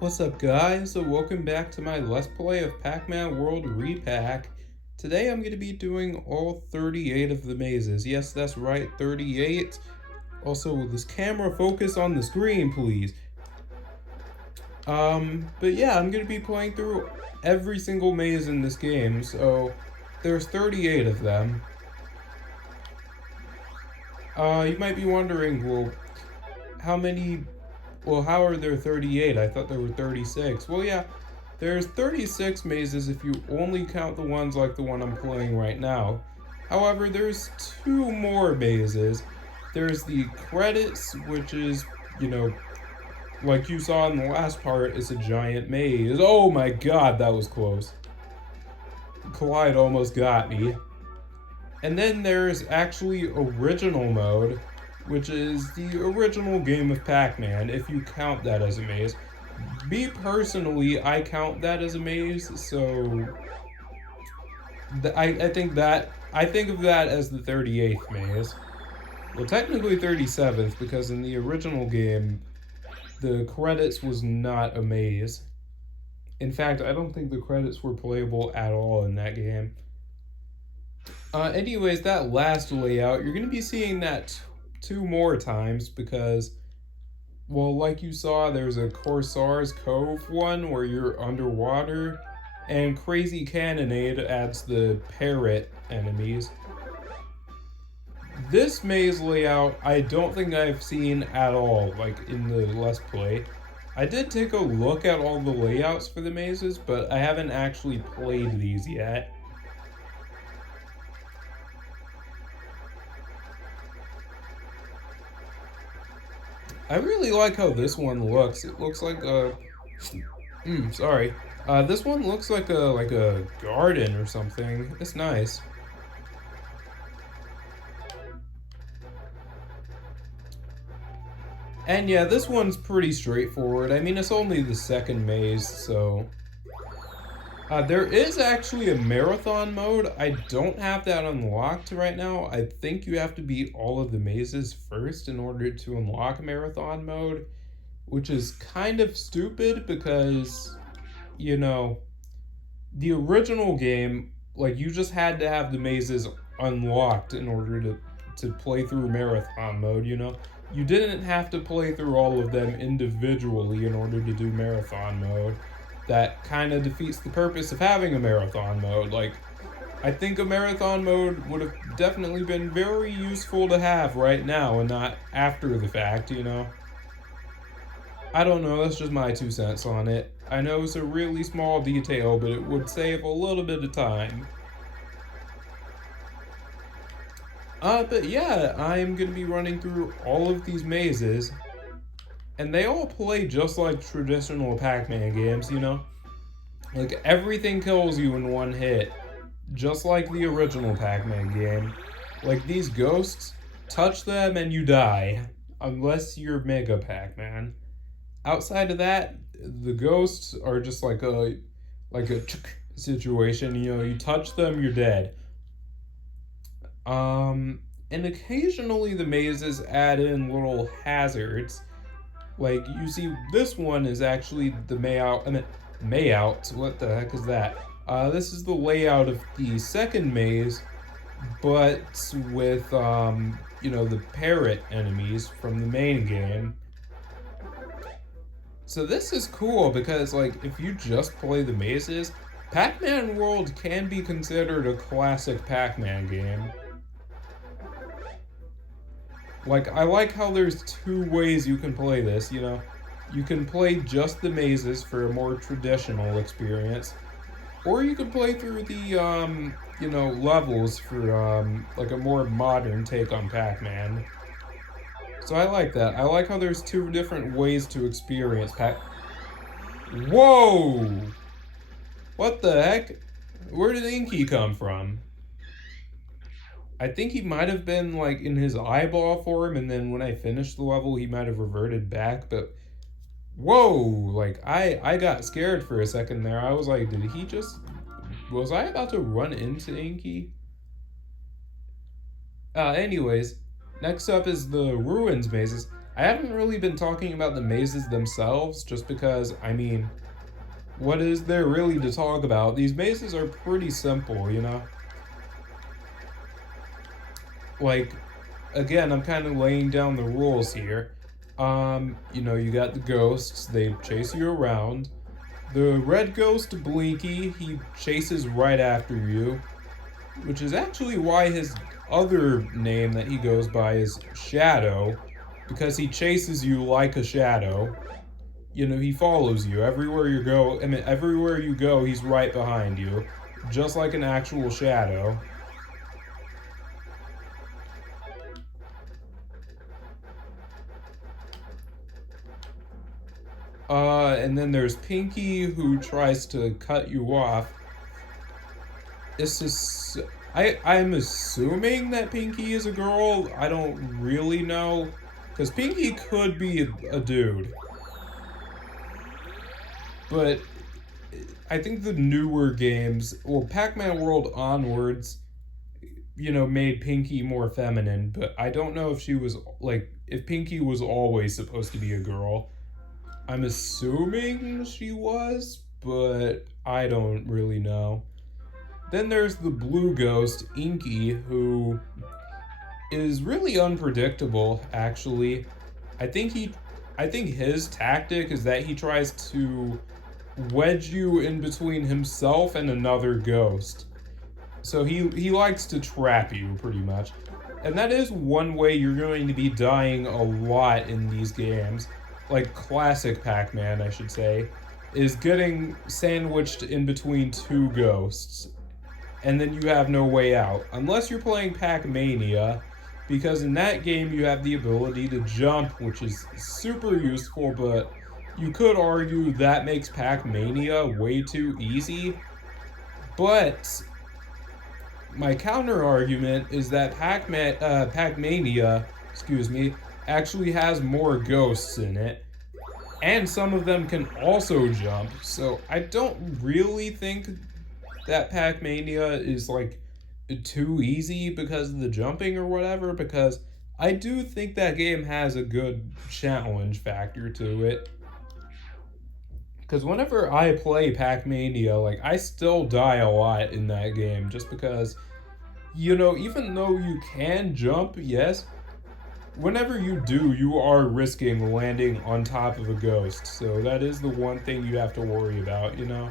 What's up guys, so welcome back to my Let's Play of Pac-Man World Re-Pac. Today I'm going to be doing all 38 of the mazes. Yes, that's right, 38. Also, will this camera focus on the screen, please? But yeah, I'm going to be playing through every single maze in this game, so there's 38 of them. You might be wondering, well, how are there 38? I thought there were 36. Well, yeah, there's 36 mazes if you only count the ones like the one I'm playing right now. However, there's two more mazes. There's the credits, which is, like you saw in the last part, it's a giant maze. Oh my god, that was close. Collide almost got me. And then there's actually original mode, which is the original game of Pac-Man, if you count that as a maze. Me personally, I count that as a maze, so I think of that as the 38th maze. Well, technically 37th, because in the original game, the credits was not a maze. In fact, I don't think the credits were playable at all in that game. Anyways, that last layout, you're going to be seeing that two more times because, well, like you saw, there's a Corsair's Cove one where you're underwater, and Crazy Cannonade adds the parrot enemies. This maze layout, I don't think I've seen at all, like in the Let's Play. I did take a look at all the layouts for the mazes, but I haven't actually played these yet. I really like how this one looks. It looks like a... sorry. This one looks like a garden or something. It's nice. And yeah, this one's pretty straightforward. I mean, it's only the second maze, so... there is actually a marathon mode. I don't have that unlocked right now. I think you have to beat all of the mazes first in order to unlock marathon mode, which is kind of stupid because, the original game, like, you just had to have the mazes unlocked in order to play through marathon mode, You didn't have to play through all of them individually in order to do marathon mode. That kind of defeats the purpose of having a marathon mode. Like, I think a marathon mode would have definitely been very useful to have right now and not after the fact, I don't know, that's just my 2 cents on it. I know it's a really small detail, but it would save a little bit of time. But yeah, I'm gonna be running through all of these mazes. And they all play just like traditional Pac-Man games, Like, everything kills you in one hit, just like the original Pac-Man game. Like, these ghosts, touch them and you die, unless you're Mega Pac-Man. Outside of that, the ghosts are just like a situation, you touch them, you're dead. And occasionally the mazes add in little hazards. Like, you see, this one is actually the mayout, what the heck is that? This is the layout of the second maze, but with, the parrot enemies from the main game. So this is cool because, like, if you just play the mazes, Pac-Man World can be considered a classic Pac-Man game. Like, I like how there's two ways you can play this, You can play just the mazes for a more traditional experience, or you can play through the, levels for, like a more modern take on Pac-Man. So I like that. I like how there's two different ways to experience Whoa! What the heck? Where did Inky come from? I think he might have been, like, in his eyeball form, and then when I finished the level, he might have reverted back, but... Whoa! Like, I got scared for a second there. I was like, did he just... Was I about to run into Inky? Anyways, next up is the Ruins mazes. I haven't really been talking about the mazes themselves, just because, I mean, what is there really to talk about? These mazes are pretty simple, you know? Like, again, I'm kind of laying down the rules here. You know, you got the ghosts, they chase you around. The red ghost, Blinky, he chases right after you, which is actually why his other name that he goes by is Shadow, because he chases you like a shadow. You know, he follows you everywhere you go. I mean, everywhere you go, he's right behind you, just like an actual shadow. And then there's Pinky, who tries to cut you off. This is... I'm assuming that Pinky is a girl. I don't really know. Because Pinky could be a dude. But I think the newer games, well, Pac-Man World onwards, you know, made Pinky more feminine. But I don't know if she was, like, if Pinky was always supposed to be a girl. I'm assuming she was, but I don't really know. Then there's the blue ghost, Inky, who is really unpredictable, actually. I think his tactic is that he tries to wedge you in between himself and another ghost. So he likes to trap you, pretty much. And that is one way you're going to be dying a lot in these games. Like classic Pac-Man, I should say, is getting sandwiched in between two ghosts. And then you have no way out. Unless you're playing Pac-Mania, because in that game you have the ability to jump, which is super useful, but you could argue that makes Pac-Mania way too easy. But my counter argument is that Pac-Mania, excuse me, actually has more ghosts in it, and some of them can also jump. So I don't really think that Pac-Mania is like too easy because of the jumping or whatever, because I do think that game has a good challenge factor to it. Because whenever I play Pac-Mania, like, I still die a lot in that game just because, you know, even though you can jump, yes, whenever you do, you are risking landing on top of a ghost. So that is the one thing you have to worry about, you know?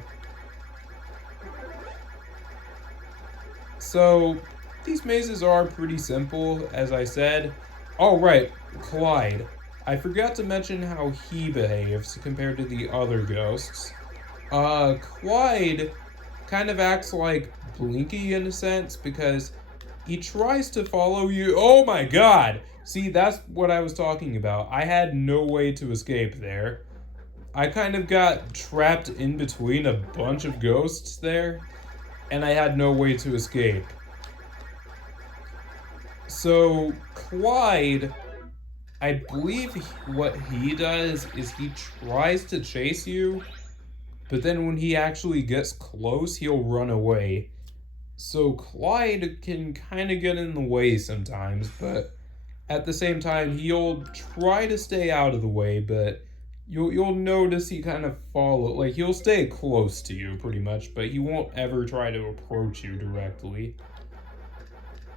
So these mazes are pretty simple, as I said. Oh, right, Clyde. I forgot to mention how he behaves compared to the other ghosts. Clyde kind of acts like Blinky in a sense, because he tries to follow you. Oh my god! See, that's what I was talking about. I had no way to escape there. I kind of got trapped in between a bunch of ghosts there, and I had no way to escape. So, Clyde, I believe what he does is he tries to chase you, but then when he actually gets close, he'll run away. So Clyde can kind of get in the way sometimes, but at the same time, he'll try to stay out of the way, but you'll notice he kind of like, he'll stay close to you pretty much, but he won't ever try to approach you directly.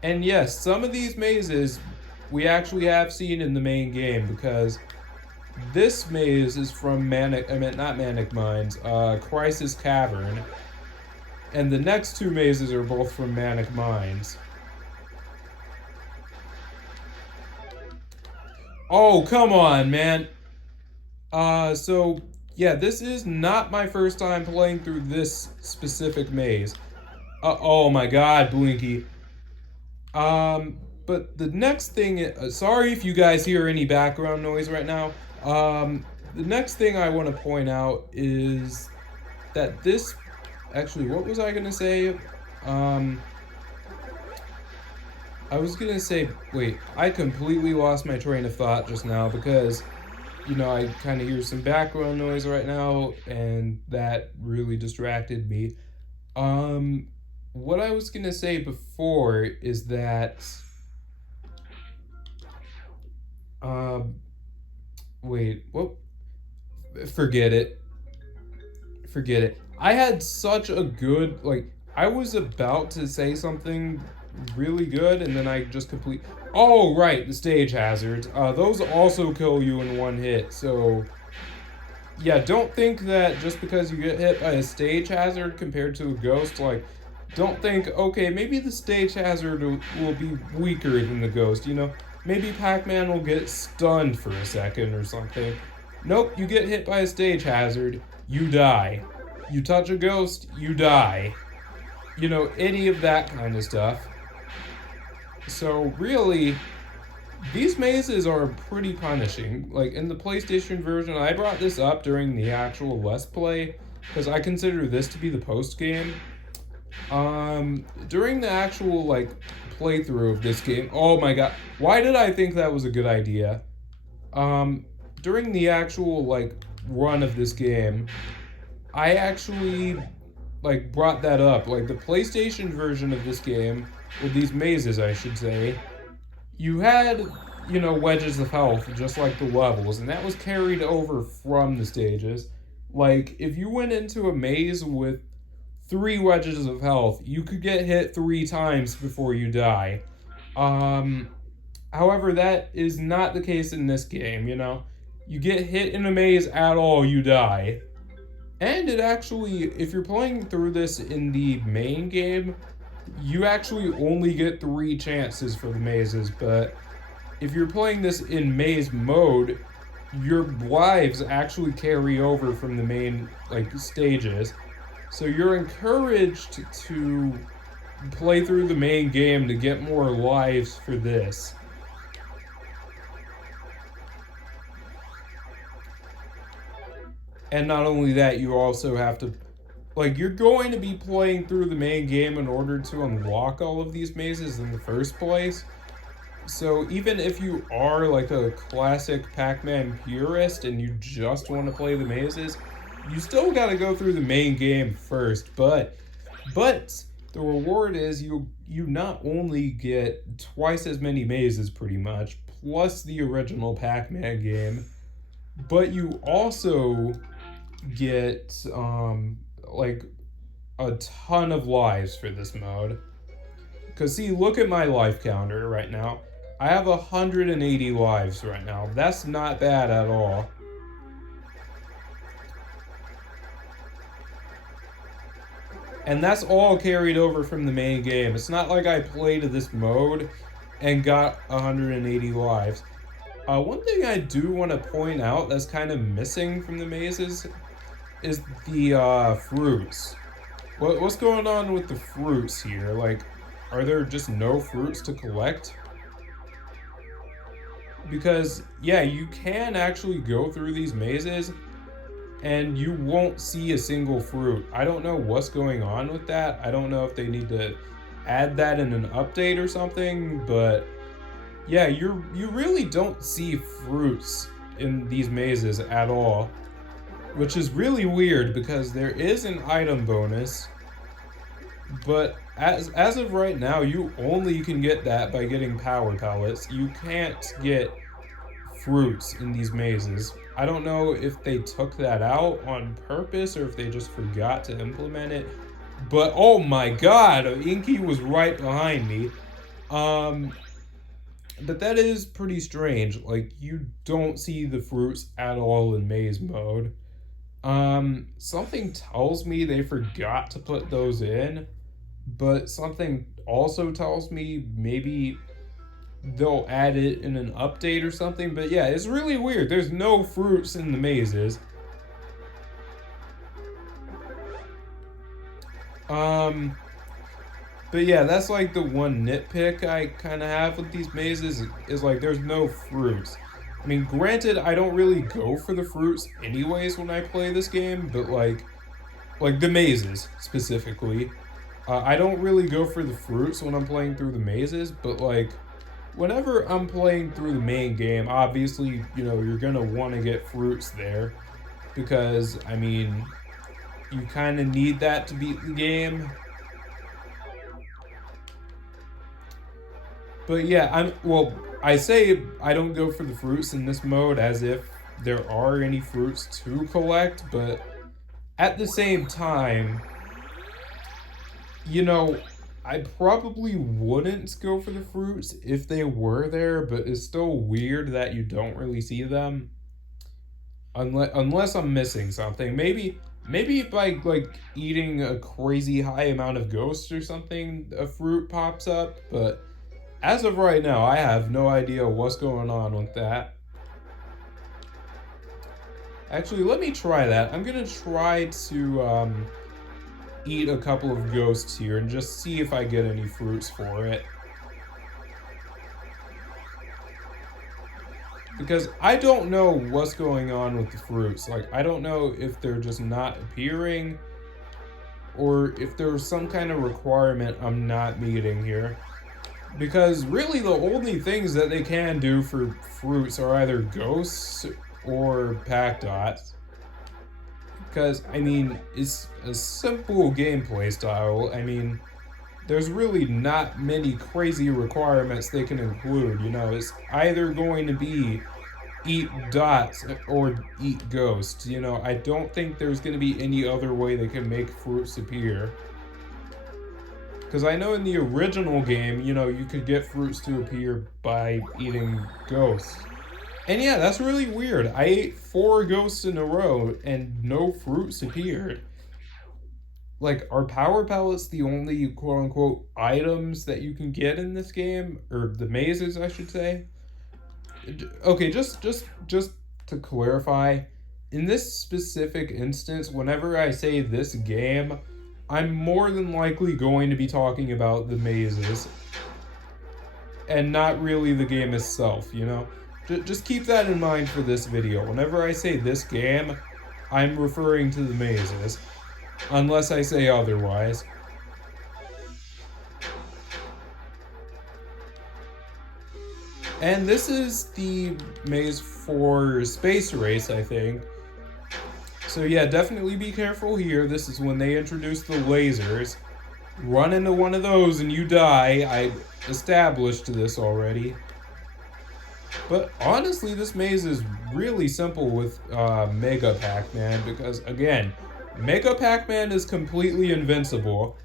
And yes, some of these mazes we actually have seen in the main game, because this maze is from not Manic Mines, Crisis Cavern. And the next two mazes are both from Manic Mines. Oh, come on, man. So, yeah, this is not my first time playing through this specific maze. Oh my god, Blinky. But the next thing, sorry if you guys hear any background noise right now. The next thing I want to point out is that this, actually, what was I gonna say? I was gonna say, wait, I completely lost my train of thought just now, because, you know, I kind of hear some background noise right now, and that really distracted me. What I was gonna say before is that, Wait, what? Forget it. Forget it. I had such a good, like, I was about to say something really good, and then I just complete. Oh, right, the stage hazards. Those also kill you in one hit, so yeah, don't think that just because you get hit by a stage hazard compared to a ghost, like, don't think, okay, maybe the stage hazard will be weaker than the ghost, you know? Maybe Pac-Man will get stunned for a second or something. Nope, you get hit by a stage hazard, you die. You touch a ghost, you die. You know, any of that kind of stuff. So really, these mazes are pretty punishing. Like in the PlayStation version, I brought this up during the actual Let's Play because I consider this to be the post game. During the actual like playthrough of this game, oh my god, why did I think that was a good idea? During the actual like run of this game, I actually like brought that up. Like the PlayStation version of this game, with these mazes, I should say, you had, you know, wedges of health, just like the levels, and that was carried over from the stages. Like, if you went into a maze with 3 wedges of health, you could get hit 3 times before you die. Um, However, that is not the case in this game, you know? You get hit in a maze at all, you die. And it actually, if you're playing through this in the main game, you actually only get 3 chances for the mazes, but if you're playing this in maze mode, your lives actually carry over from the main like stages. So you're encouraged to play through the main game to get more lives for this. And not only that, you also have to, like, you're going to be playing through the main game in order to unlock all of these mazes in the first place. So even if you are like a classic Pac-Man purist and you just want to play the mazes, you still got to go through the main game first. But the reward is you not only get twice as many mazes pretty much, plus the original Pac-Man game, but you also get like a ton of lives for this mode. Because see, look at my life counter right now. I have 180 lives right now. That's not bad at all. And that's all carried over from the main game. It's not like I played this mode and got 180 lives. One thing I do want to point out that's kind of missing from the mazes is the fruits. What's going on with the fruits here? Like, are there just no fruits to collect? Because, yeah, you can actually go through these mazes and you won't see a single fruit. I don't know what's going on with that. I don't know if they need to add that in an update or something, but yeah, you really don't see fruits in these mazes at all, which is really weird because there is an item bonus, but as of right now, you only can get that by getting power pellets. You can't get fruits in these mazes. I don't know if they took that out on purpose or if they just forgot to implement it, but oh my god, Inky was right behind me. But that is pretty strange. Like, you don't see the fruits at all in maze mode. Something tells me they forgot to put those in, but something also tells me maybe they'll add it in an update or something. But yeah, it's really weird. There's no fruits in the mazes. But yeah, that's like the one nitpick I kind of have with these mazes is like there's no fruits. I mean, granted, I don't really go for the fruits anyways when I play this game, but like the mazes specifically. I don't really go for the fruits when I'm playing through the mazes, but like whenever I'm playing through the main game, obviously, you know, you're gonna want to get fruits there because, I mean, you kind of need that to beat the game. But yeah, I say I don't go for the fruits in this mode as if there are any fruits to collect, but at the same time, you know, I probably wouldn't go for the fruits if they were there, but it's still weird that you don't really see them. Unless I'm missing something. Maybe by like eating a crazy high amount of ghosts or something, a fruit pops up, but as of right now, I have no idea what's going on with that. Actually, let me try that. I'm gonna try to eat a couple of ghosts here and just see if I get any fruits for it. Because I don't know what's going on with the fruits. Like, I don't know if they're just not appearing or if there's some kind of requirement I'm not meeting here. Because really the only things that they can do for fruits are either ghosts or pack dots. Because, I mean, it's a simple gameplay style. I mean, there's really not many crazy requirements they can include. You know, it's either going to be eat dots or eat ghosts. You know, I don't think there's going to be any other way they can make fruits appear. Because I know in the original game, you know, you could get fruits to appear by eating ghosts. And yeah, that's really weird. I ate 4 ghosts in a row and no fruits appeared. Like, are power pellets the only quote-unquote items that you can get in this game? Or the mazes, I should say? Okay, just to clarify, in this specific instance, whenever I say this game, I'm more than likely going to be talking about the mazes and not really the game itself, you know? Just keep that in mind for this video. Whenever I say this game, I'm referring to the mazes, unless I say otherwise. And this is the maze for Space Race, I think. So yeah, definitely be careful here. This is when they introduce the lasers. Run into one of those and you die. I established this already. But honestly, this maze is really simple with Mega Pac-Man because, again, Mega Pac-Man is completely invincible.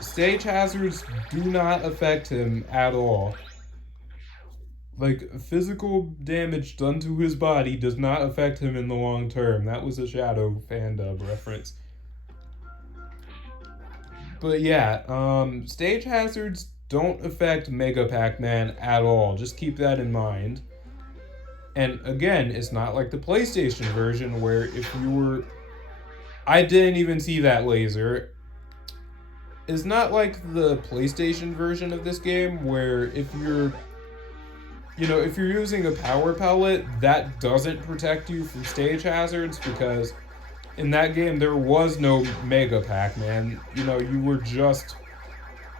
Stage hazards do not affect him at all. Like, physical damage done to his body does not affect him in the long term. That was a Shadow fan dub reference. But yeah, stage hazards don't affect Mega Pac-Man at all. Just keep that in mind. And again, it's not like the PlayStation version where if you were... I didn't even see that laser. It's not like the PlayStation version of this game where if you're... You know, if you're using a power pellet, that doesn't protect you from stage hazards because in that game there was no Mega Pac-Man. You know, you were just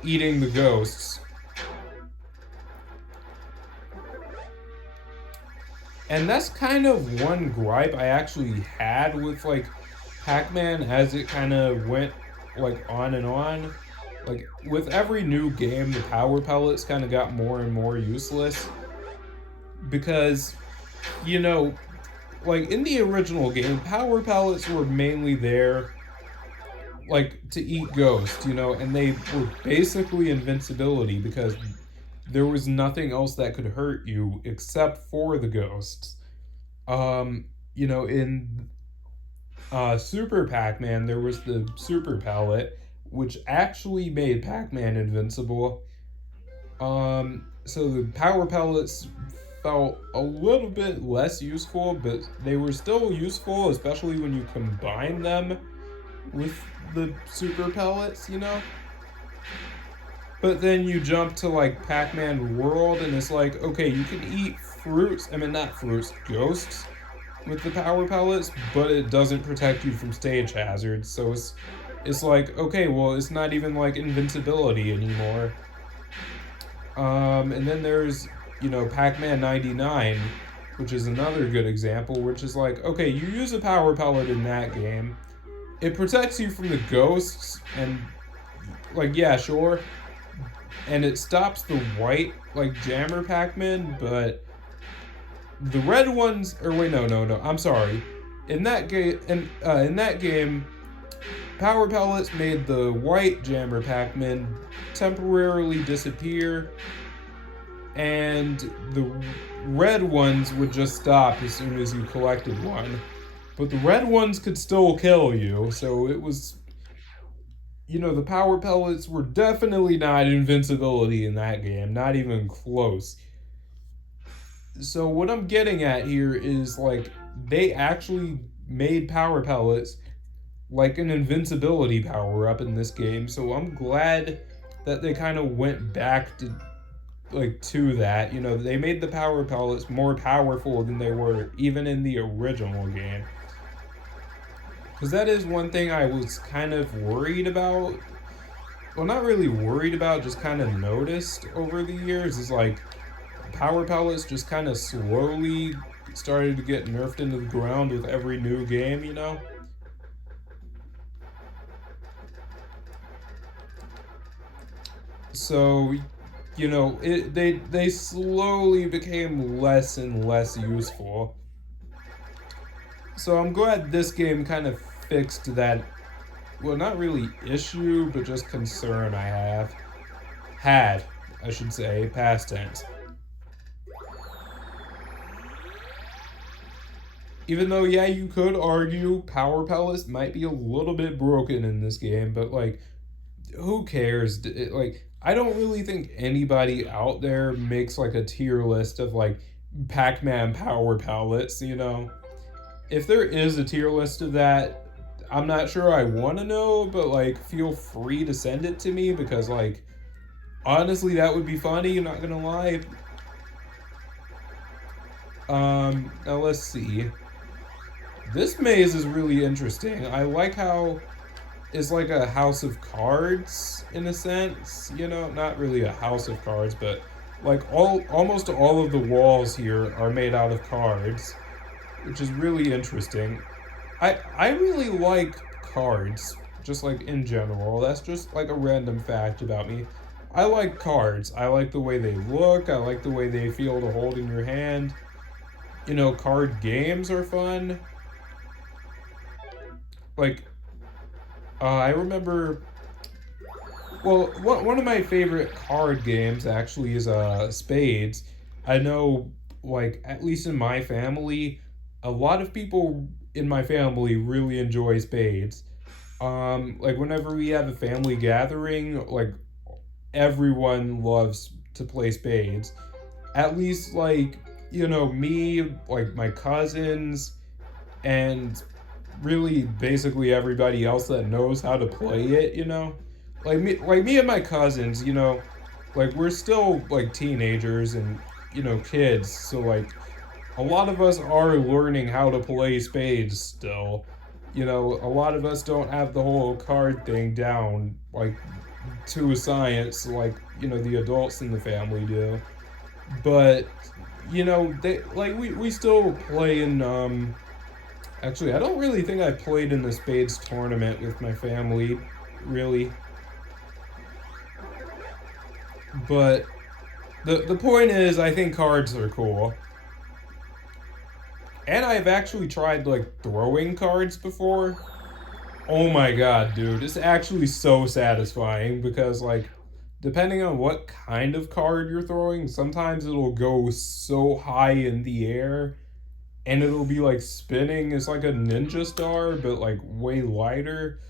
eating the ghosts. And that's kind of one gripe I actually had with, like, Pac-Man as it kind of went, like, on and on. Like, with every new game, the power pellets kind of got more and more useless. Because, you know, like, in the original game, power pellets were mainly there, like, to eat ghosts, you know, and they were basically invincibility because there was nothing else that could hurt you except for the ghosts. You know, in Super Pac-Man, there was the Super Pellet, which actually made Pac-Man invincible. So the power pellets felt a little bit less useful, but they were still useful, especially when you combine them with the super pellets, you know? But then you jump to, like, Pac-Man World, and it's like, okay, you can eat fruits, I mean, not fruits, ghosts with the power pellets, but it doesn't protect you from stage hazards, so it's like, okay, well, it's not even, like, invincibility anymore. And then there's, you know, Pac-Man 99, which is another good example, which is like, okay, you use a power pellet in that game. It protects you from the ghosts, and, like, yeah, sure. And it stops the white, like, Jammer Pac-Man, but the red ones, or wait, no, I'm sorry. In that game, power pellets made the white jammer Pac-Man temporarily disappear, and the red ones would just stop as soon as you collected one. But the red ones could still kill you, so it was, the power pellets were definitely not invincibility in that game, not even close. So what I'm getting at here is, like, they actually made power pellets like an invincibility power up in this game, so I'm glad that they kind of went back to that. They made the power pellets more powerful than they were even in the original game. Because that is one thing I was kind of worried about. Well, not really worried about, just kind of noticed over the years, is like power pellets just kind of slowly started to get nerfed into the ground with every new game. So, they slowly became less and less useful. So I'm glad this game kind of fixed that, well, not really issue, but just concern I had, I should say, past tense. Even though, yeah, you could argue power pellets might be a little bit broken in this game, but, like, who cares? Like, I don't really think anybody out there makes, like, a tier list of, like, Pac-Man power pellets. If there is a tier list of that, I'm not sure I want to know, but, like, feel free to send it to me, because, like, honestly, that would be funny, I'm not gonna lie. Now let's see. This maze is really interesting. I like how it's like a house of cards in a sense, not really a house of cards, but like almost all of the walls here are made out of cards, which is really interesting. I really like cards, just like in general. That's just like a random fact about me. I like cards. I like the way they look. I like the way they feel to hold in your hand. Card games are fun. Like, I remember, well, one of my favorite card games actually is Spades. I know, like, at least in my family, a lot of people in my family really enjoy Spades. Like, whenever we have a family gathering, like, everyone loves to play Spades. At least, like, me, like, my cousins, and really basically everybody else that knows how to play it. Like me and my cousins, like, we're still like teenagers and kids, so like a lot of us are learning how to play Spades still. A lot of us don't have the whole card thing down like to a science like the adults in the family do. But they like we still play in actually, I don't really think I played in the Spades tournament with my family, really. But the point is, I think cards are cool. And I've actually tried, like, throwing cards before. Oh my god, dude. It's actually so satisfying because, like, depending on what kind of card you're throwing, sometimes it'll go so high in the air and it'll be like spinning. It's like a ninja star, but like way lighter,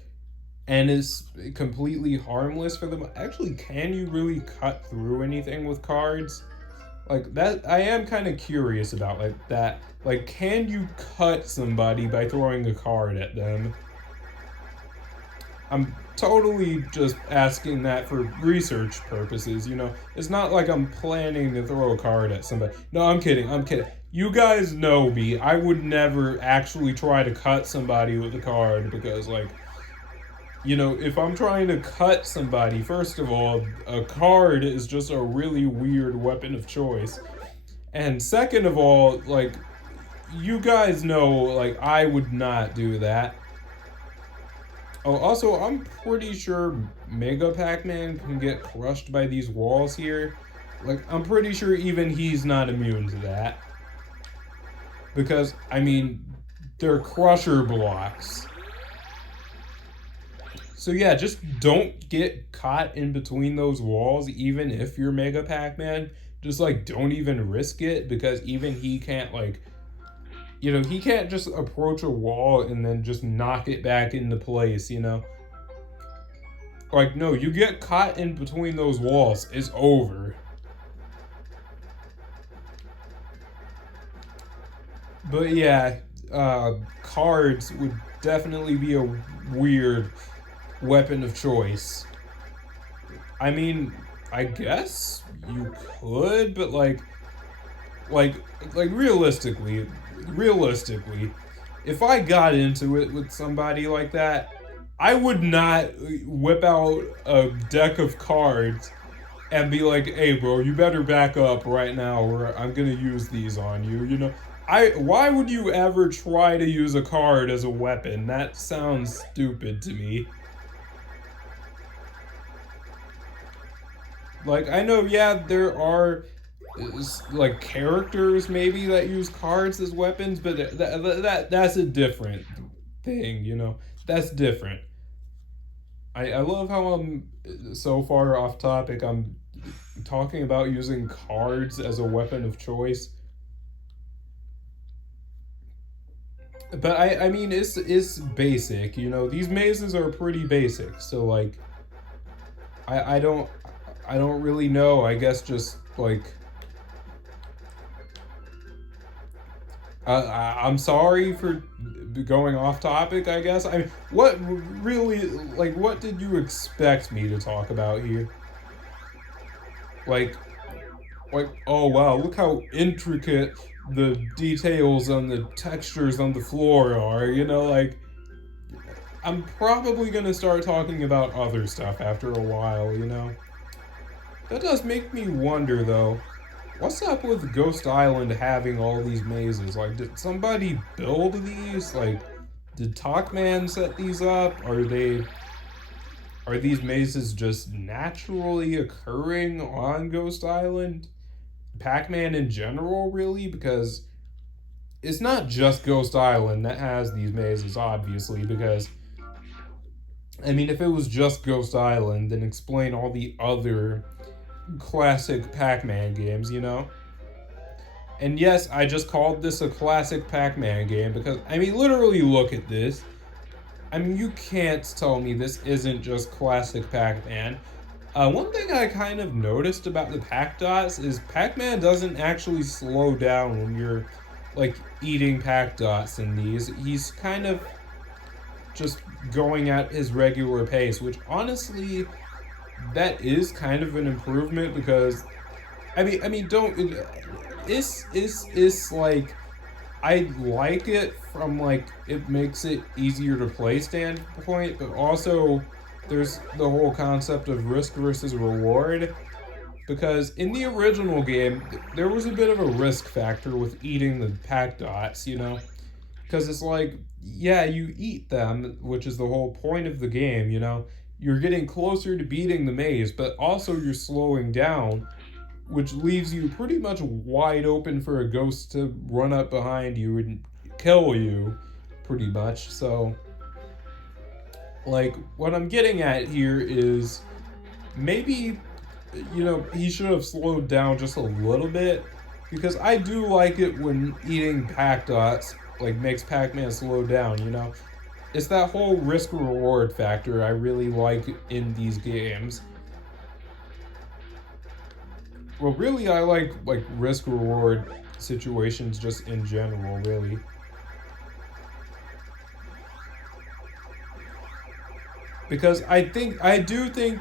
and it's completely harmless for them. Actually, can you really cut through anything with cards? Like that, I am kind of curious about like that. Like, can you cut somebody by throwing a card at them? I'm totally just asking that for research purposes, It's not like I'm planning to throw a card at somebody. No, I'm kidding. You guys know me. I would never actually try to cut somebody with a card because, like, if I'm trying to cut somebody, first of all, a card is just a really weird weapon of choice. And second of all, like, you guys know, like, I would not do that. Oh, also, I'm pretty sure Mega Pac-Man can get crushed by these walls here. Like, I'm pretty sure even he's not immune to that. because, I mean, they're crusher blocks. So yeah, just don't get caught in between those walls, even if you're Mega Pac-Man. Just like don't even risk it, because even he can't like, he can't just approach a wall and then just knock it back into place. Like, no, you get caught in between those walls, it's over. But yeah, cards would definitely be a weird weapon of choice. I mean, I guess you could, but like, like realistically, if I got into it with somebody like that, I would not whip out a deck of cards and be like, "Hey, bro, you better back up right now, or I'm gonna use these on you." Why would you ever try to use a card as a weapon? That sounds stupid to me. Like, I know, yeah, there are like characters maybe that use cards as weapons, but that's a different thing. That's different. I love how I'm so far off topic. I'm talking about using cards as a weapon of choice. But I mean, it's basic. These mazes are pretty basic. So like, I don't really know. I guess just like, I'm sorry for going off topic, I guess. I mean, what really, like, what did you expect me to talk about here? Like, oh wow, look how intricate the details and the textures on the floor are. Like, I'm probably gonna start talking about other stuff after a while. That does make me wonder, though. What's up with Ghost Island having all these mazes? Like, did somebody build these? Like, did Pac-Man set these up? Are these mazes just naturally occurring on Ghost Island? Pac-Man in general, really? Because it's not just Ghost Island that has these mazes, obviously, because I mean, if it was just Ghost Island, then explain all the other classic Pac-Man games. And yes, I just called this a classic Pac-Man game because, I mean, literally look at this. I mean, you can't tell me this isn't just classic Pac-Man. One thing I kind of noticed about the Pac Dots is Pac-Man doesn't actually slow down when you're, like, eating Pac Dots in these. He's kind of just going at his regular pace, which honestly, that is kind of an improvement because, don't, it's like, I like it from like it makes it easier to play standpoint, but also there's the whole concept of risk versus reward. Because in the original game, there was a bit of a risk factor with eating the Pac Dots. Because it's like, yeah, you eat them, which is the whole point of the game. You're getting closer to beating the maze, but also you're slowing down, which leaves you pretty much wide open for a ghost to run up behind you and kill you, pretty much. So, like, what I'm getting at here is maybe, he should have slowed down just a little bit, because I do like it when eating Pac Dots, like, makes Pac-Man slow down. It's that whole risk-reward factor I really like in these games. Well, really, I like risk reward situations just in general, really. Because I do think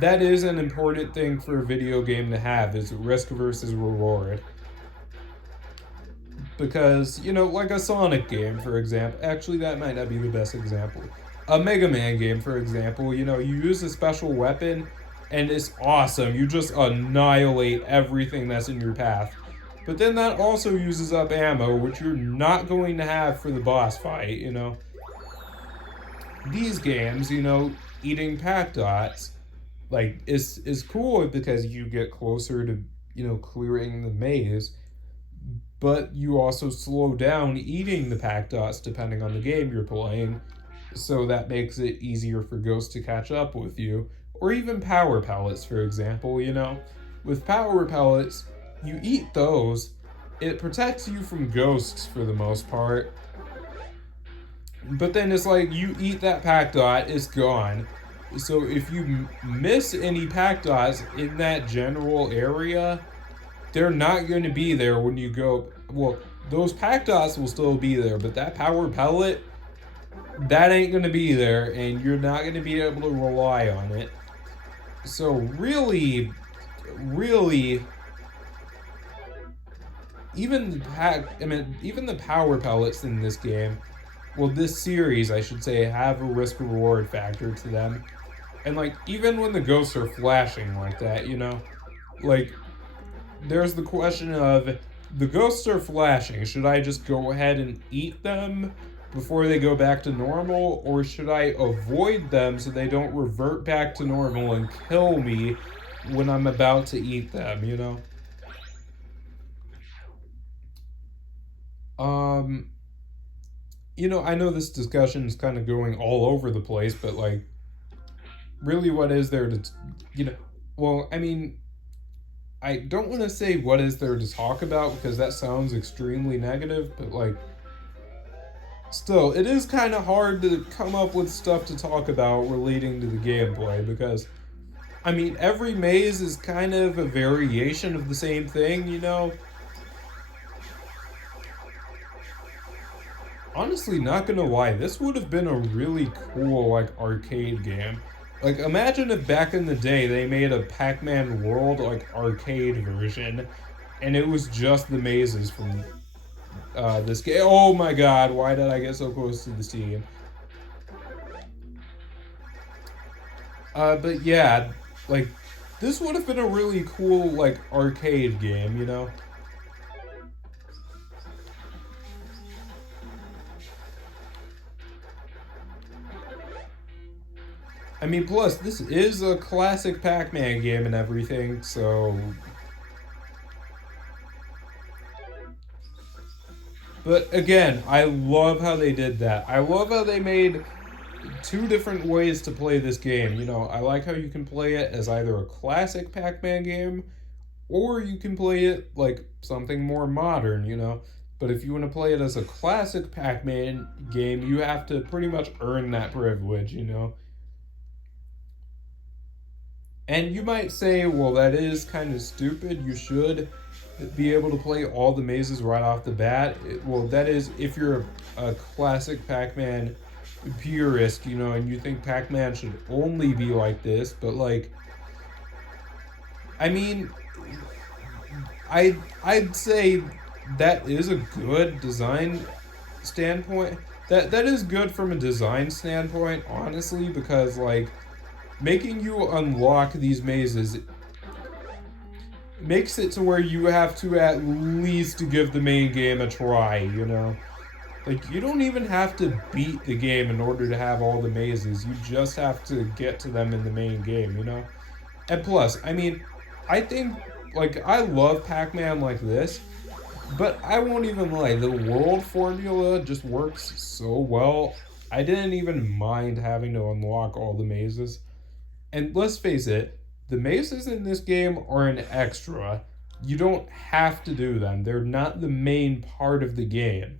that is an important thing for a video game to have, is risk versus reward. Because, like a Sonic game, for example. Actually, that might not be the best example. A Mega Man game, for example, you use a special weapon and it's awesome. You just annihilate everything that's in your path. But then that also uses up ammo, which you're not going to have for the boss fight. These games, eating Pac Dots, like, is cool because you get clearer to, clearing the maze. but you also slow down eating the Pac Dots depending on the game you're playing, so that makes it easier for ghosts to catch up with you. Or even power pellets, for example, you know? With power pellets, you eat those, it protects you from ghosts for the most part. But then it's like you eat that Pac Dot, it's gone. So if you miss any Pac Dots in that general area, they're not going to be there when you go. Well, those Pac Dots will still be there, but that power pellet, that ain't going to be there, and you're not going to be able to rely on it. So really, even even the power pellets in this game, well, this series, I should say, have a risk-reward factor to them. And, like, even when the ghosts are flashing like that, you know? Like, there's the question of, the ghosts are flashing, should I just go ahead and eat them before they go back to normal? Or should I avoid them so they don't revert back to normal and kill me when I'm about to eat them, you know? You know, I know this discussion is kind of going all over the place, but, like, really what is there to, you know, well, I mean, I don't want to say what is there to talk about because that sounds extremely negative, but, like, still, it is kind of hard to come up with stuff to talk about relating to the gameplay because, I mean, every maze is kind of a variation of the same thing, you know? Honestly, not gonna lie, this would have been a really cool, like, arcade game. Like, imagine if back in the day they made a Pac-Man World, like, arcade version, and it was just the mazes from this game. Oh my god, why did I get so close to the team? But yeah, like, this would have been a really cool, like, arcade game, you know? I mean, plus, this is a classic Pac-Man game and everything, so... But again, I love how they did that. I love how they made two different ways to play this game. You know, I like how you can play it as either a classic Pac-Man game, or you can play it like something more modern, you know? But if you want to play it as a classic Pac-Man game, you have to pretty much earn that privilege, you know? And you might say, well, that is kind of stupid. You should be able to play all the mazes right off the bat. Well, that is if you're a classic Pac-Man purist, you know, and you think Pac-Man should only be like this. But, like, I mean, I'd say that is a good design standpoint. That is good from a design standpoint, honestly, because, like, making you unlock these mazes makes it to where you have to at least give the main game a try, you know? Like, you don't even have to beat the game in order to have all the mazes. You just have to get to them in the main game, you know? And plus, I mean, I think, like, I love Pac-Man like this, but I won't even lie, the world formula just works so well. I didn't even mind having to unlock all the mazes. And let's face it, the mazes in this game are an extra. You don't have to do them. They're not the main part of the game.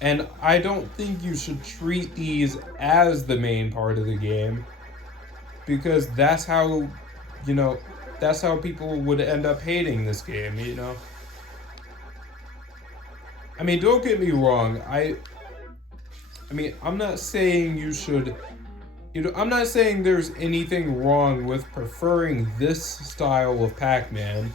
And I don't think you should treat these as the main part of the game, because that's how, you know, that's how people would end up hating this game, you know? I mean, don't get me wrong. I mean, I'm not saying you should, you know, I'm not saying there's anything wrong with preferring this style of Pac-Man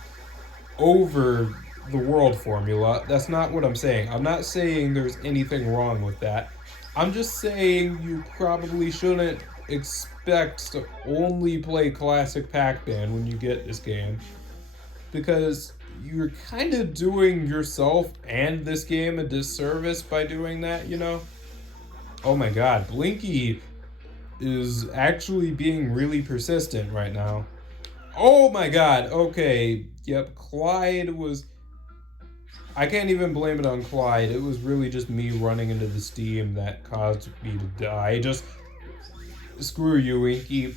over the world formula. That's not what I'm saying. I'm not saying there's anything wrong with that. I'm just saying you probably shouldn't expect to only play classic Pac-Man when you get this game, because you're kind of doing yourself and this game a disservice by doing that, you know? Oh my god, Blinky is actually being really persistent right now. Oh my god, okay. Yep, Clyde was... I can't even blame it on Clyde. It was really just me running into the steam that caused me to die. Just... Screw you, Inky.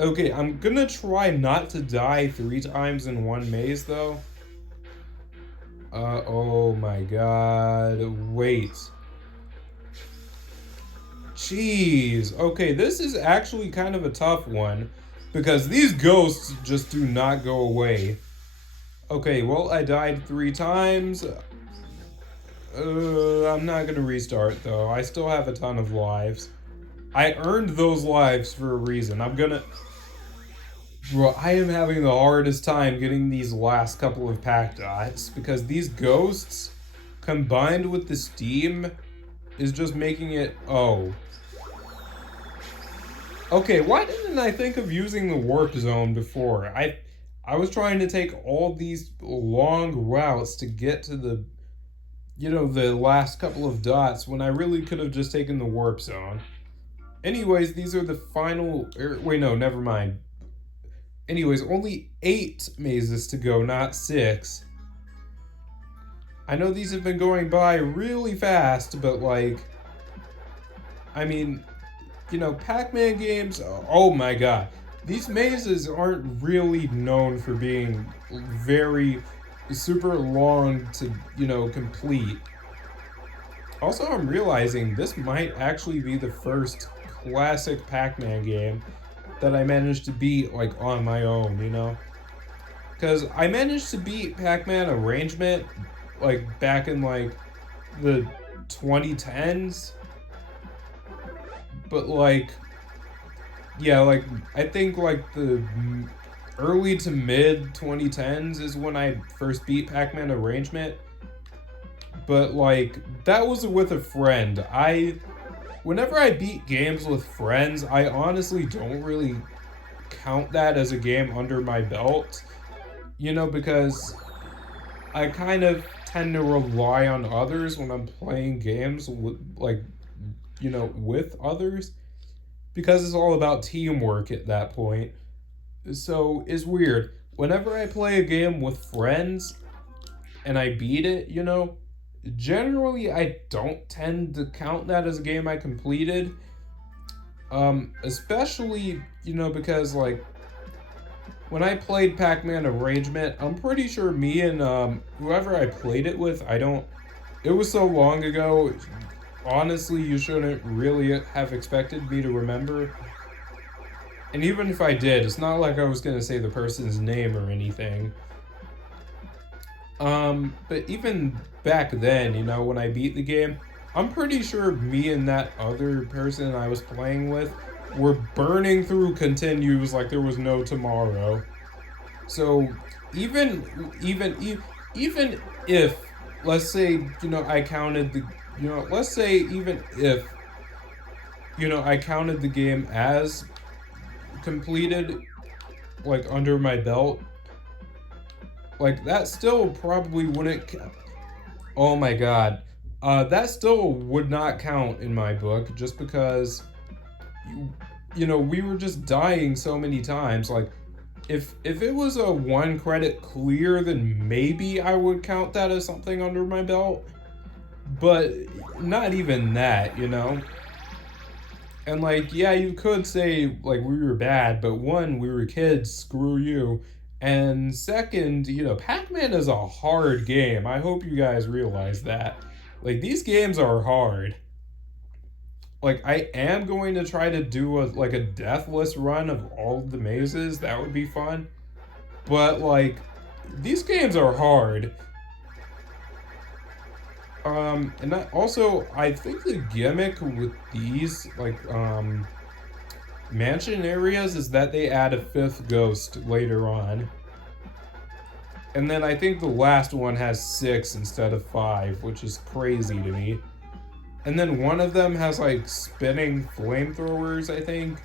Okay, I'm gonna try not to die 3 times in one maze, though. Oh my god. Wait. Jeez. Okay, this is actually kind of a tough one, because these ghosts just do not go away. Okay, well, I died 3 times. I'm not gonna restart, though. I still have a ton of lives. I earned those lives for a reason. Bro, I am having the hardest time getting these last couple of pack dots because these ghosts combined with the steam is just making it... Oh. Okay, why didn't I think of using the warp zone before? I was trying to take all these long routes to get to the, the last couple of dots when I really could have just taken the warp zone. Anyways, these are the final... wait, no, never mind. Anyways, only 8 mazes to go, not 6. I know these have been going by really fast, but like... I mean, Pac-Man games... Oh my god. These mazes aren't really known for being very super long to, complete. Also, I'm realizing this might actually be the first classic Pac-Man game that I managed to beat, like, on my own, Because I managed to beat Pac-Man Arrangement, like, back in, like, the 2010s. But, like, yeah, like, I think, like, the early to mid 2010s is when I first beat Pac-Man Arrangement. But, like, that was with a friend. Whenever I beat games with friends, I honestly don't really count that as a game under my belt. Because I kind of tend to rely on others when I'm playing games with, like, with others. Because it's all about teamwork at that point. So, it's weird. Whenever I play a game with friends and I beat it, generally I don't tend to count that as a game I completed. Especially, because, like, when I played Pac-Man Arrangement, I'm pretty sure me and whoever I played it with, it was so long ago, honestly, you shouldn't really have expected me to remember. And even if I did, it's not like I was gonna say the person's name or anything. But even back then, when I beat the game, I'm pretty sure me and that other person I was playing with were burning through continues like there was no tomorrow. So even if, let's say, I counted the, let's say even if, I counted the game as completed, like, under my belt, like, that still probably wouldn't... Oh my god. That still would not count in my book, just because, we were just dying so many times. Like, if it was a 1 credit clear, then maybe I would count that as something under my belt. But not even that, And, like, yeah, you could say, like, we were bad, but 1, we were kids, screw you. And 2nd, Pac-Man is a hard game. I hope you guys realize that. Like, these games are hard. Like, I am going to try to do a deathless run of all of the mazes. That would be fun. But, like, these games are hard. And I think the gimmick with these, like, mansion areas is that they add a 5th ghost later on. And then I think the last one has 6 instead of 5, which is crazy to me. And then one of them has, like, spinning flamethrowers, I think.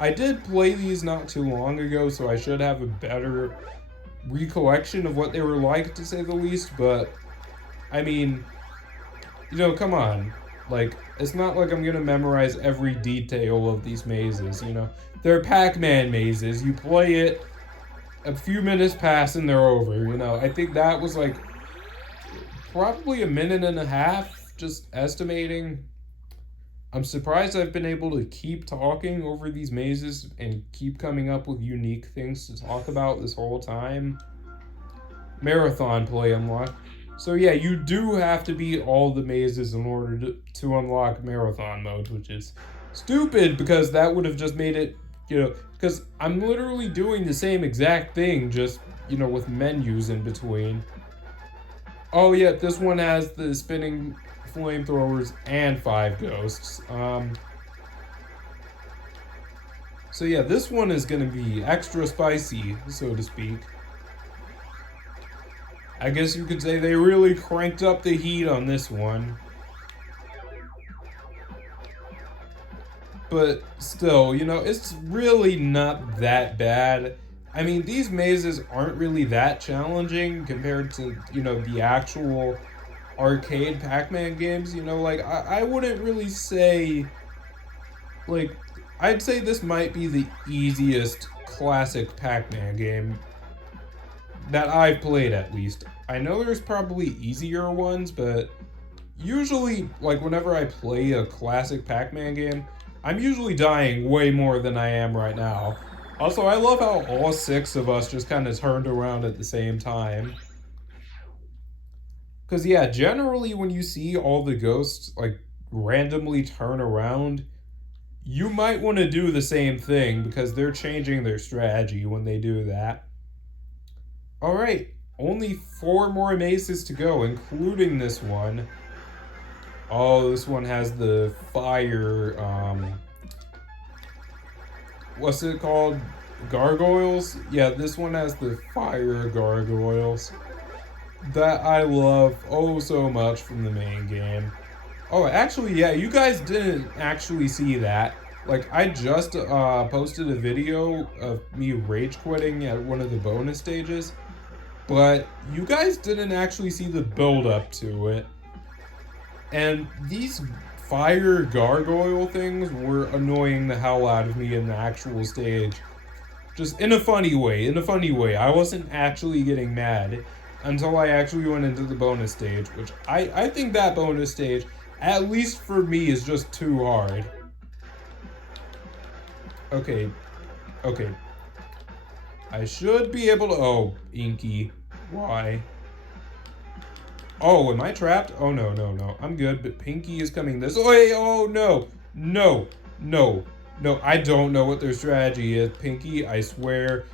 I did play these not too long ago, so I should have a better recollection of what they were like, to say the least, but, I mean, come on. Like, it's not like I'm gonna memorize every detail of these mazes, you know? They're Pac-Man mazes. You play it, a few minutes pass and they're over, you know? I think that was like probably a minute and a half, just estimating. I'm surprised I've been able to keep talking over these mazes and keep coming up with unique things to talk about this whole time. Marathon play unlocked. So yeah, you do have to beat all the mazes in order to unlock marathon mode, which is stupid because that would have just made it, you know, because I'm literally doing the same exact thing, just, you know, with menus in between. Oh yeah, this one has the spinning flamethrowers and 5 ghosts. So yeah, this one is gonna be extra spicy, so to speak. I guess you could say they really cranked up the heat on this one. But still, you know, it's really not that bad. I mean, these mazes aren't really that challenging compared to, you know, the actual arcade Pac-Man games. You know, like, I wouldn't really say, like, I'd say this might be the easiest classic Pac-Man game that I've played, at least. I know there's probably easier ones, but usually, like, whenever I play a classic Pac-Man game, I'm usually dying way more than I am right now. Also, I love how all 6 of us just kind of turned around at the same time. Because, yeah, generally when you see all the ghosts, like, randomly turn around, you might want to do the same thing because they're changing their strategy when they do that. Alright, only 4 more mazes to go, including this one. Oh, this one has the fire, what's it called? Gargoyles? Yeah, this one has the fire gargoyles that I love oh so much from the main game. Oh, actually, yeah, you guys didn't actually see that. Like, I just posted a video of me rage quitting at one of the bonus stages, but you guys didn't actually see the build up to it. And these fire gargoyle things were annoying the hell out of me in the actual stage. Just in a funny way, I wasn't actually getting mad until I actually went into the bonus stage, which I think that bonus stage, at least for me, is just too hard. Okay. I should be able to, oh, Inky, why? Oh, am I trapped? Oh, no. I'm good, but Pinky is coming this way. Oh, no. No, I don't know what their strategy is. Pinky, I swear,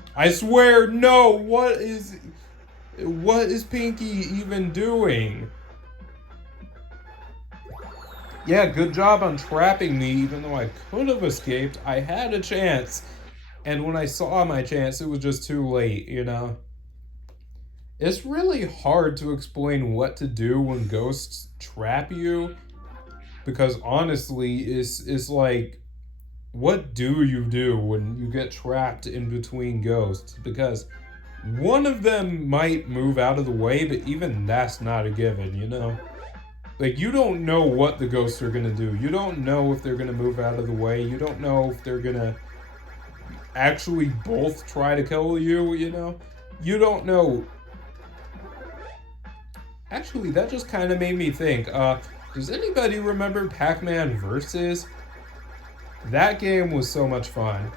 no! What is Pinky even doing? Yeah, good job on trapping me, even though I could have escaped. I had a chance. And when I saw my chance, it was just too late, you know? It's really hard to explain what to do when ghosts trap you, because honestly, it's like, what do you do when you get trapped in between ghosts? Because one of them might move out of the way, but even that's not a given, you know? Like, you don't know what the ghosts are gonna do. You don't know if they're gonna move out of the way. You don't know if they're gonna actually both try to kill you, you know? You don't know. Actually, that just kind of made me think, does anybody remember Pac-Man Versus? That game was so much fun.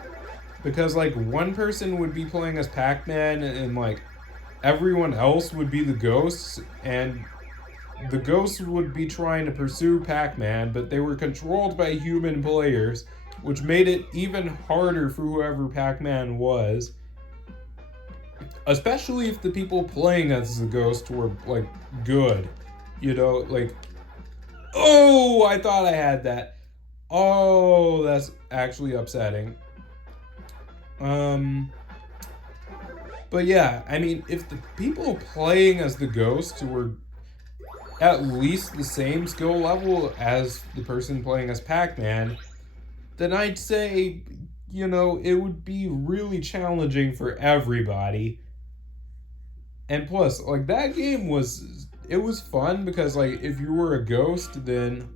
Because, like, one person would be playing as Pac-Man, and, like, everyone else would be the ghosts, and the ghosts would be trying to pursue Pac-Man, but they were controlled by human players, which made it even harder for whoever Pac-Man was. Especially if the people playing as the ghost were, like, good. You know, like... Oh, I thought I had that. Oh, that's actually upsetting. But yeah, I mean, if the people playing as the ghost were at least the same skill level as the person playing as Pac-Man, then I'd say, you know, it would be really challenging for everybody. And plus, like, that game was, it was fun because, like, if you were a ghost, then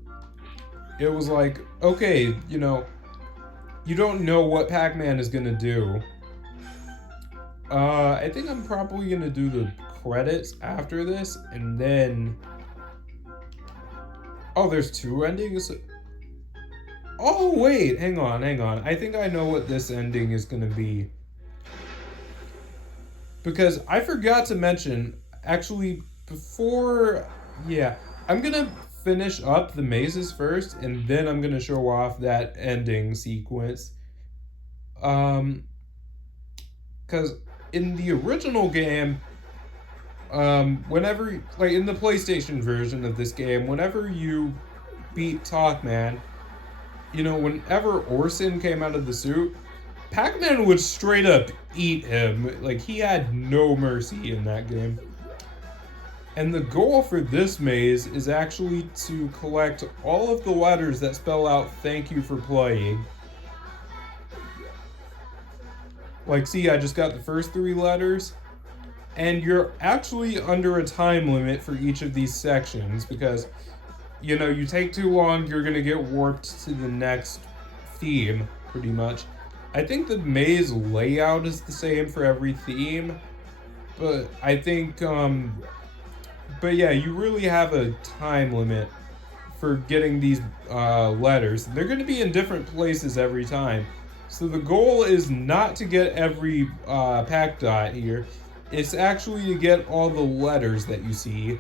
it was like, okay, you know, you don't know what Pac-Man is gonna do. I think I'm probably gonna do the credits after this, and then... Oh, there's two endings? Oh, wait, hang on. I think I know what this ending is gonna be. Because I forgot to mention, actually, before... Yeah, I'm gonna finish up the mazes first, and then I'm gonna show off that ending sequence. Because in the original game, whenever, like in the PlayStation version of this game, whenever you beat Pac-Man, you know, whenever Orson came out of the suit, Pac-Man would straight up eat him. Like, he had no mercy in that game. And the goal for this maze is actually to collect all of the letters that spell out "thank you for playing." Like, see, I just got the first 3 letters. And you're actually under a time limit for each of these sections because, you know, you take too long, you're gonna get warped to the next theme, pretty much. I think the maze layout is the same for every theme, but I think, but yeah, you really have a time limit for getting these letters. They're gonna be in different places every time. So the goal is not to get every pack dot here. It's actually to get all the letters that you see,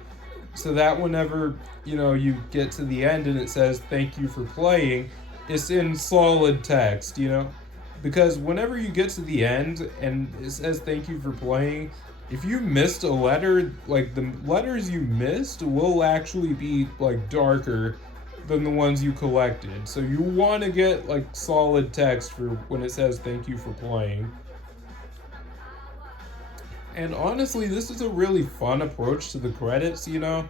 so that whenever, you know, you get to the end and it says "thank you for playing," it's in solid text, you know? Because whenever you get to the end and it says "thank you for playing," if you missed a letter, like, the letters you missed will actually be, like, darker than the ones you collected. So you want to get, like, solid text for when it says "thank you for playing." And honestly, this is a really fun approach to the credits, you know?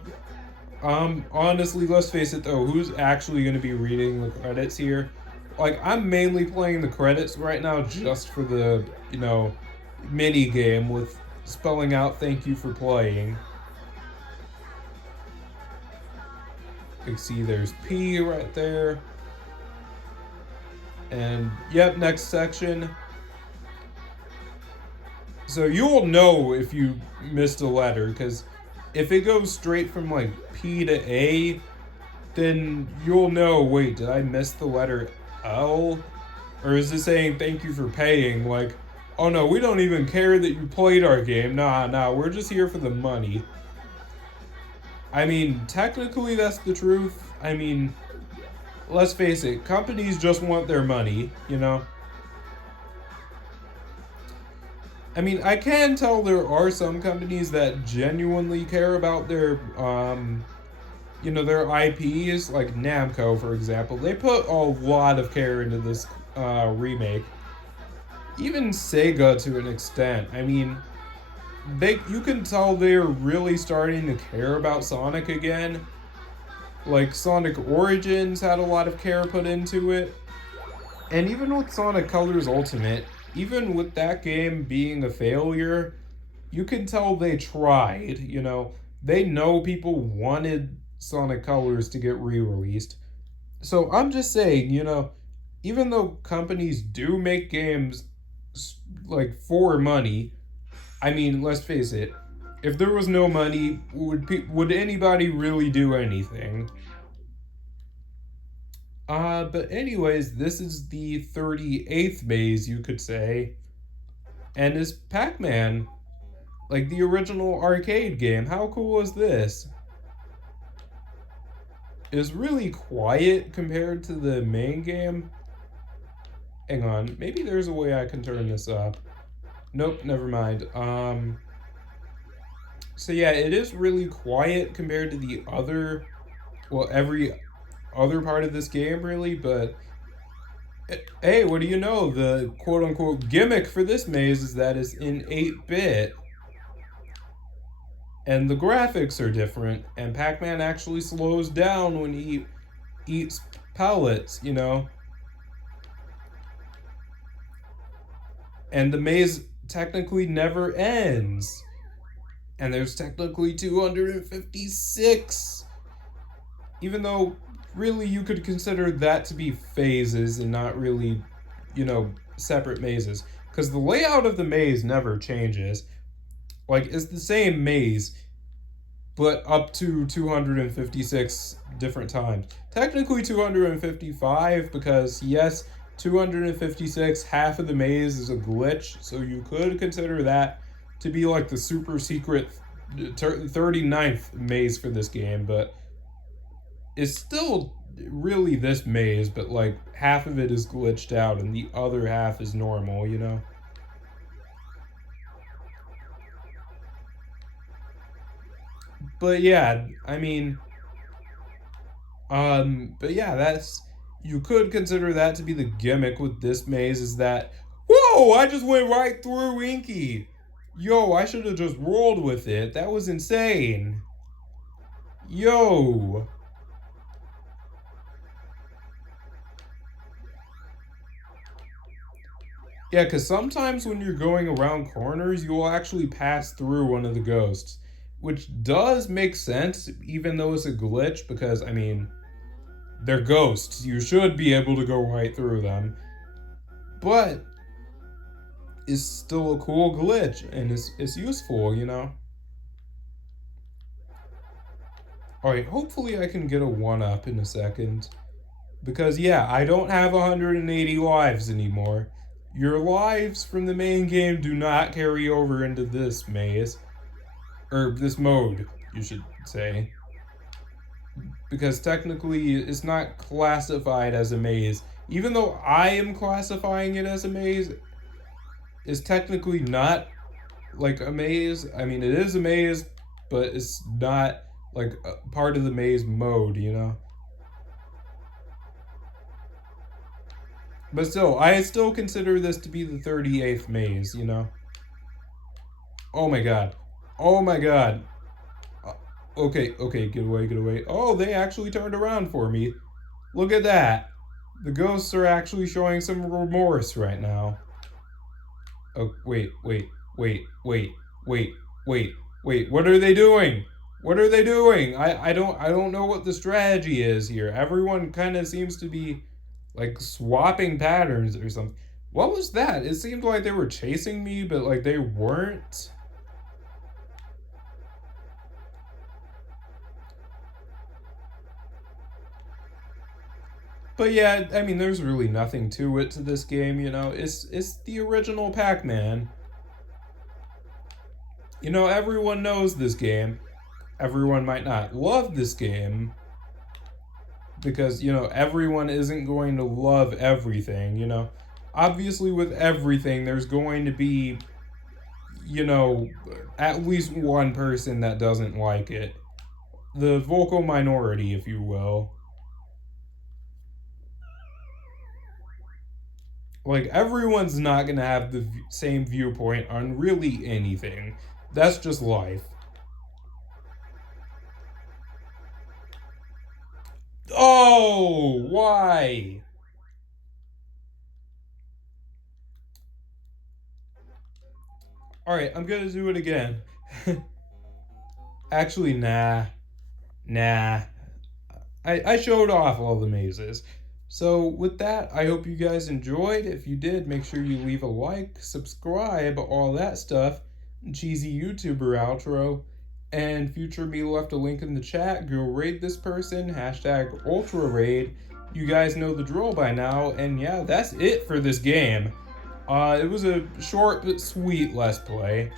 Honestly, let's face it though, who's actually going to be reading the credits here? Like, I'm mainly playing the credits right now just for the, you know, mini game with spelling out "thank you for playing." You can see there's P right there. And, yep, next section. So you'll know if you missed a letter, because if it goes straight from, like, P to A, then you'll know, wait, did I miss the letter L? Or is it saying "thank you for paying"? Like, oh no, we don't even care that you played our game. Nah, we're just here for the money. I mean, technically that's the truth. I mean, let's face it, companies just want their money, you know? I mean, I can tell there are some companies that genuinely care about their, you know, their IPs, like Namco, for example. They put a lot of care into this remake. Even Sega, to an extent. I mean, you can tell they're really starting to care about Sonic again. Like, Sonic Origins had a lot of care put into it. And even with Sonic Colors Ultimate, even with that game being a failure, you can tell they tried, you know. They know people wanted Sonic Colors to get re-released. So I'm just saying, you know, even though companies do make games, like, for money, I mean, let's face it, if there was no money, would anybody really do anything? But anyways, this is the 38th maze, you could say. And it's Pac-Man. Like the original arcade game. How cool is this? It's really quiet compared to the main game. Hang on, maybe there's a way I can turn this up. Nope, never mind. So yeah, it is really quiet compared to the other, well, every other part of this game, really, but hey, what do you know? The quote-unquote gimmick for this maze is that it's in 8-bit. And the graphics are different, and Pac-Man actually slows down when he eats pellets, you know? And the maze technically never ends. And there's technically 256. Even though really you could consider that to be phases and not really, separate mazes. Because the layout of the maze never changes. Like, it's the same maze, but up to 256 different times. Technically 255 because, yes, 256, half of the maze is a glitch, so you could consider that to be like the super secret 39th maze for this game, but it's still really this maze, but like half of it is glitched out and the other half is normal. But yeah, I mean, but yeah, you could consider that to be the gimmick with this maze is that, whoa, I just went right through Inky. Yo, I should have just rolled with it. That was insane. Yo. Yeah, because sometimes when you're going around corners, you will actually pass through one of the ghosts, which does make sense, even though it's a glitch, because, I mean, they're ghosts. You should be able to go right through them. But it's still a cool glitch, and it's useful. Alright, hopefully I can get a 1-up in a second. Because, yeah, I don't have 180 lives anymore. Your lives from the main game do not carry over into this maze. Or this mode, you should say. Because technically, it's not classified as a maze. Even though I am classifying it as a maze, it's technically not like a maze. I mean, it is a maze, but it's not like a part of the maze mode. But still, I still consider this to be the 38th maze. Oh my god. Oh my god. Okay, get away. Oh, they actually turned around for me. Look at that. The ghosts are actually showing some remorse right now. Oh, wait. What are they doing? What are they doing? I don't know what the strategy is here. Everyone kind of seems to be like swapping patterns or something. What was that? It seemed like they were chasing me, but like they weren't. But yeah, I mean, there's really nothing to it to this game. It's the original Pac-Man. Everyone knows this game. Everyone might not love this game because, everyone isn't going to love everything. Obviously, with everything, there's going to be, at least one person that doesn't like it. The vocal minority, if you will. Like, everyone's not gonna have the same viewpoint on really anything. That's just life. Oh, why? Alright, I'm gonna do it again. Actually, nah. I showed off all the mazes. So with that, I hope you guys enjoyed. If you did, make sure you leave a like, subscribe, all that stuff. Cheesy YouTuber outro. And future me left a link in the chat. Go raid this person. # ultra raid. You guys know the drill by now. And yeah, that's it for this game. It was a short but sweet Let's Play.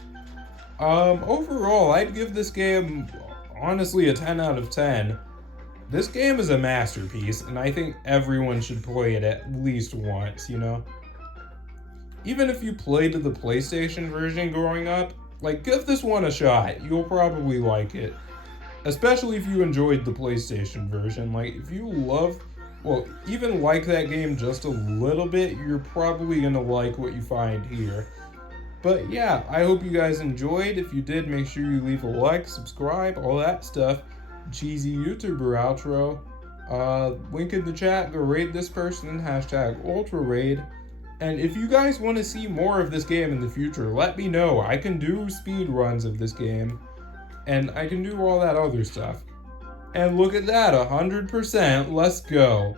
Overall, I'd give this game honestly a 10 out of 10. This game is a masterpiece, and I think everyone should play it at least once. Even if you played the PlayStation version growing up, like, give this one a shot. You'll probably like it. Especially if you enjoyed the PlayStation version. Like, if you even like that game just a little bit, you're probably gonna like what you find here. But yeah, I hope you guys enjoyed. If you did, make sure you leave a like, subscribe, all that stuff. Cheesy YouTuber outro. Link in the chat. Go raid this person. # ultra raid. And if you guys want to see more of this game in the future, let me know. I can do speed runs of this game, and I can do all that other stuff. And look at that, 100%. Let's go.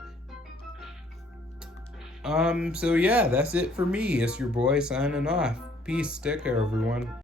So yeah, that's it for me. It's your boy signing off. Peace. Take care, everyone.